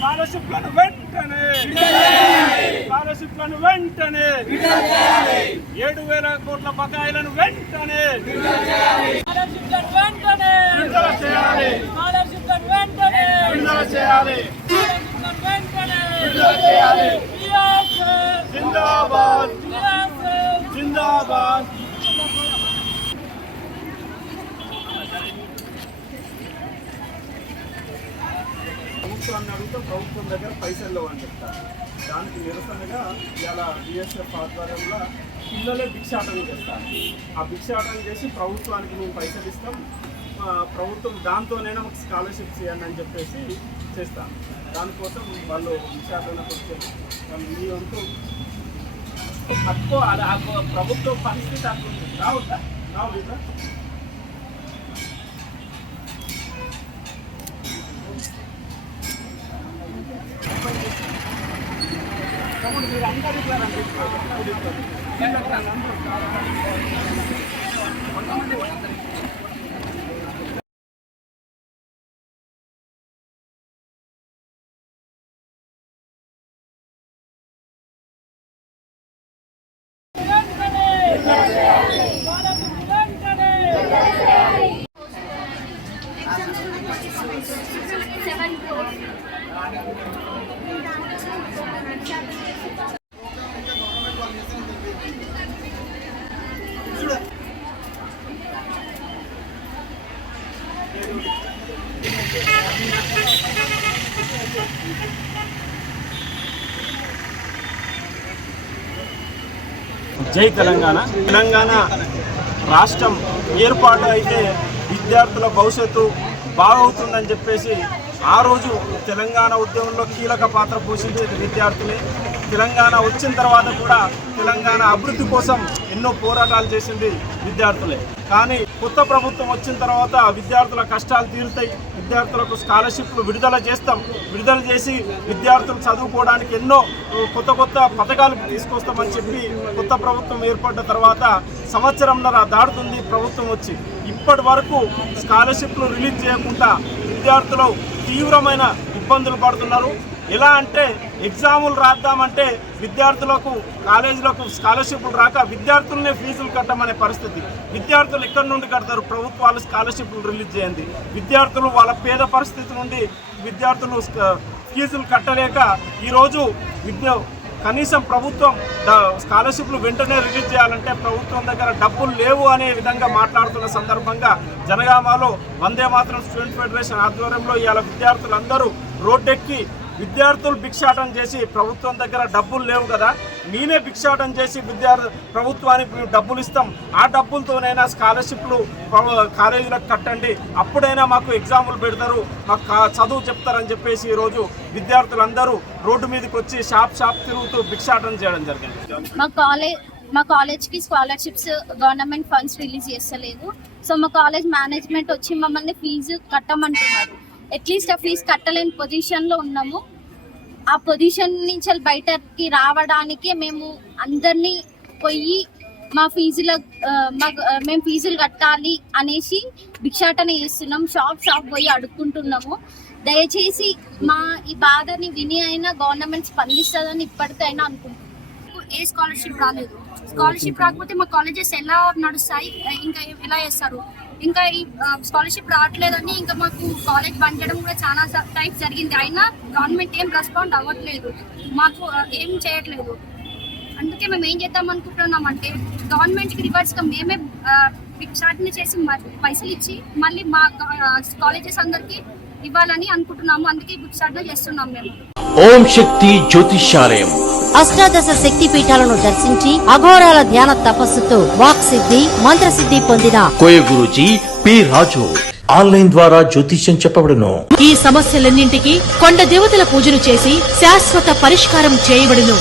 స్కాలర్షిప్లను వెంటనే 7,000 కోట్ల బకాయిలను వెంటనే విడుదల చేయాలి. జిందాబాద్ జిందాబాద్. ప్రభుత్వాన్ని అడిగితే ప్రభుత్వం దగ్గర పైసలు లేవు అని చెప్తారు. దానికి నిరసనగా ఇలా బిఎస్ఎఫ్ ఆధ్వర్యంలో పిల్లలే భిక్షాటన చేస్తారు. ఆ భిక్షాటన చేసి ప్రభుత్వానికి మేము పైసలు ఇస్తాం, ప్రభుత్వం దాంతోనైనా మాకు స్కాలర్షిప్స్ ఇవ్వండి అని చెప్పేసి చేస్తాం. దానికోసం వాళ్ళు భిక్షాటనకు వచ్చారు. మీ వంతు తక్కువ ప్రభుత్వ పరిస్థితి అట్లుంది. రావుతా మీరు అందరూ జై తెలంగాణ. తెలంగాణ రాష్ట్రం ఏర్పాటు అయితే విద్యార్థుల భవిష్యత్తు బాగవుతుందని చెప్పేసి ఆ రోజు తెలంగాణ ఉద్యమంలో కీలక పాత్ర పోషించేది విద్యార్థులే. తెలంగాణ వచ్చిన తర్వాత కూడా తెలంగాణ అభివృద్ధి కోసం ఎన్నో పోరాటాలు చేసింది విద్యార్థులే. కానీ కొత్త ప్రభుత్వం వచ్చిన తర్వాత విద్యార్థుల కష్టాలు తీరుతాయి, విద్యార్థులకు స్కాలర్షిప్లు విడుదల చేసి విద్యార్థులు చదువుకోవడానికి ఎన్నో కొత్త పథకాలు తీసుకొస్తామని చెప్పి కొత్త ప్రభుత్వం ఏర్పడ్డ తర్వాత సంవత్సరంన్నర దాటుతుంది ప్రభుత్వం వచ్చి. ఇప్పటి వరకు స్కాలర్షిప్లు రిలీజ్ చేయకుండా విద్యార్థులు తీవ్రమైన ఇబ్బందులు పడుతున్నారు. ఎలా అంటే ఎగ్జాములు రాద్దామంటే విద్యార్థులకు కాలేజీలకు స్కాలర్షిప్లు రాక విద్యార్థులనే ఫీజులు కట్టమనే పరిస్థితి. విద్యార్థులు ఎక్కడి నుండి కడతారు? ప్రభుత్వాలు స్కాలర్షిప్లు రిలీజ్ చేయండి. విద్యార్థులు వాళ్ళ పేద పరిస్థితి నుండి విద్యార్థులు ఫీజులు కట్టలేక ఈరోజు కనీసం ప్రభుత్వం స్కాలర్షిప్లు వెంటనే రిలీజ్ చేయాలంటే ప్రభుత్వం దగ్గర డబ్బులు లేవు అనే విధంగా మాట్లాడుతున్న సందర్భంగా జనగామలో వందే మాతరం స్టూడెంట్ ఫెడరేషన్ ఆధ్వర్యంలో ఇవాళ విద్యార్థులందరూ రోడ్డెక్కి విద్యార్థులు భిక్షాటన చేసి ప్రభుత్వం దగ్గర డబ్బులు లేవు కదా, నేనే భిక్షాటన చేసి ప్రభుత్వానికి మేము డబ్బులు ఇస్తాం, ఆ డబ్బులతోనైనా స్కాలర్షిప్లు కాలేజీలకు కట్టండి, అప్పుడైనా మాకు ఎగ్జాములు పెడతారు, మాకు చదువు చెప్తారని చెప్పేసి ఈరోజు విద్యార్థులందరూ రోడ్డు మీదకి వచ్చి షాప్ తిరుగుతూ భిక్షాటన చేయడం జరిగింది. మా కాలేజ్కి స్కాలర్షిప్స్ గవర్నమెంట్ ఫండ్స్ రిలీజ్ చేస్తలేదు. సో మా కాలేజ్ మేనేజ్మెంట్ వచ్చి మమ్మల్ని ఫీజు కట్టమంటున్నారు. అట్లీస్ట్ ఆ ఫీజు కట్టలేని పొజిషన్లో ఉన్నాము. ఆ పొజిషన్ నుంచి బయటకి రావడానికే మేము అందరినీ పోయి మేము ఫీజులు కట్టాలి అనేసి భిక్షాటన చేస్తున్నాం. షాప్ పోయి అడుక్కుంటున్నాము. దయచేసి మా ఈ బాధని విని అయినా గవర్నమెంట్ స్పందిస్తుందని ఇప్పటికైనా అనుకుంటున్నాం. ఏ స్కాలర్షిప్ రాలేదు. స్కాలర్షిప్ రాకపోతే మా కాలేజెస్ ఎలా నడుస్తాయి, ఇంకా ఎలా చేస్తారు? ఇంకా ఈ స్కాలర్షిప్ రావట్లేదని ఇంకా మాకు కాలేజ్ బంద్ చేయడం కూడా చాలా టైప్ జరిగింది. అయినా గవర్నమెంట్ ఏం రెస్పాండ్ అవ్వట్లేదు, మాకు ఏం చేయట్లేదు. అందుకే మేము ఏం చేద్దాం అనుకుంటున్నామంటే గవర్నమెంట్కి రివర్స్గా మేమే భిక్షాటన చేసి పైసలు ఇచ్చి మళ్ళీ మా కాలేజెస్ అందరికీ ఇవ్వాలని అనుకుంటున్నాము. అందుకే భిక్షాటన చేస్తున్నాం మేము. ఓం శక్తి జ్యోతిష్యాలయం అష్టాదశ శక్తి పీఠాలను దర్శించి అఘోరాల ధ్యాన తపస్సుతో వాక్ సిద్ధి మంత్రసిద్ధి పొందిన కోయ గురూజీ పి రాజు ఆన్లైన్ ద్వారా జ్యోతిష్యం చెప్పబడును. ఈ సమస్యలన్నింటికి కొండ దేవతల పూజలు చేసి శాశ్వత పరిష్కారం చేయబడును.